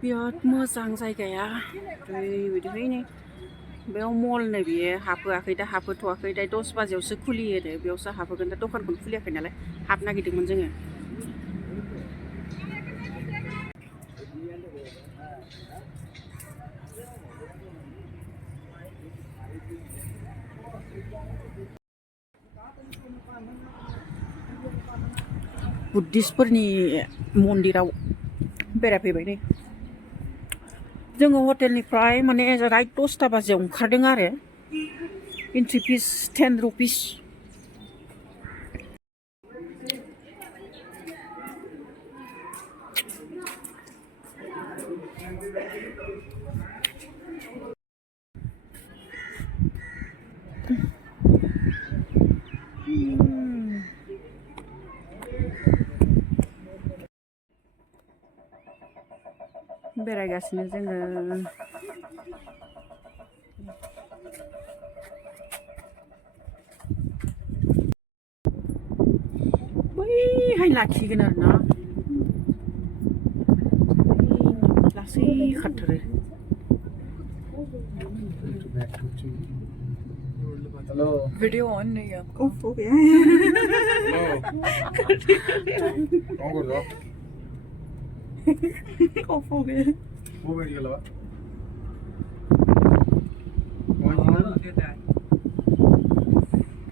बिराद मोजां जायगाया ओरैबायदिहायनो बेयाव मल नै बियो हाबहोआखै दा हाबहोथ'वाखै दा 10 बाजियावसो खुलियो बेयावसो हाबहोगोन दा दखानखौनो खुलियाखै नालाय हाबनो नागिरदोंमोन जोङो बुद्धिस्टफोरनि मन्दिराव बेरायफैबाय नै जोङो हटेलनिफ्राय माने राइट 10टा बाजियाव ओंखारदों आरो एन्ट्रि फिस 10 रुपिस बेरायगासिनो जोङो बैहाय लाखिगोन आरो ना लासै खारथारो वीडियो ऑन नहीं है आपको हो गया कौन कर रहा ऑफ हो गया वो बैठ गया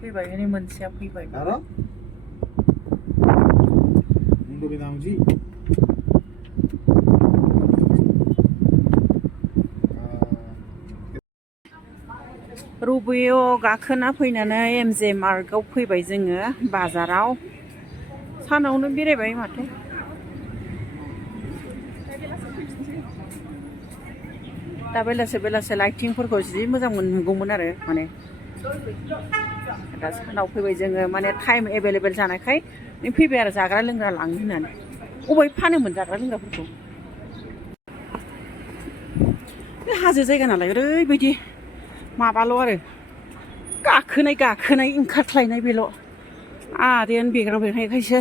फैबाय नै मोनसेया फैबाय आरो मुंडो बिनामजी रुबैयाव गाखोना फैनानै एमजे मार्कआव फैबाय जोङो बाजाराव सानावनो बेरायबाय माथो दा बेलासे लाइटिंफोरखौ जि मोजां नुगौमोन आरो माने दा सानाव फैबाय जोङो माने टाइम एभेलेबेल जानायखाय फैबाय आरो जाग्रा लोंग्रा लांनो होननानै अबेहाय फानोमोन जाग्रा लोंग्राफोरखौ बे हाजो जायगा नालाय ओरैबायदि माबाल' आरो गाखोनाय ओंखारख्लायनाय बेल' आदैयानो बेग्रां बेग्रांखायसो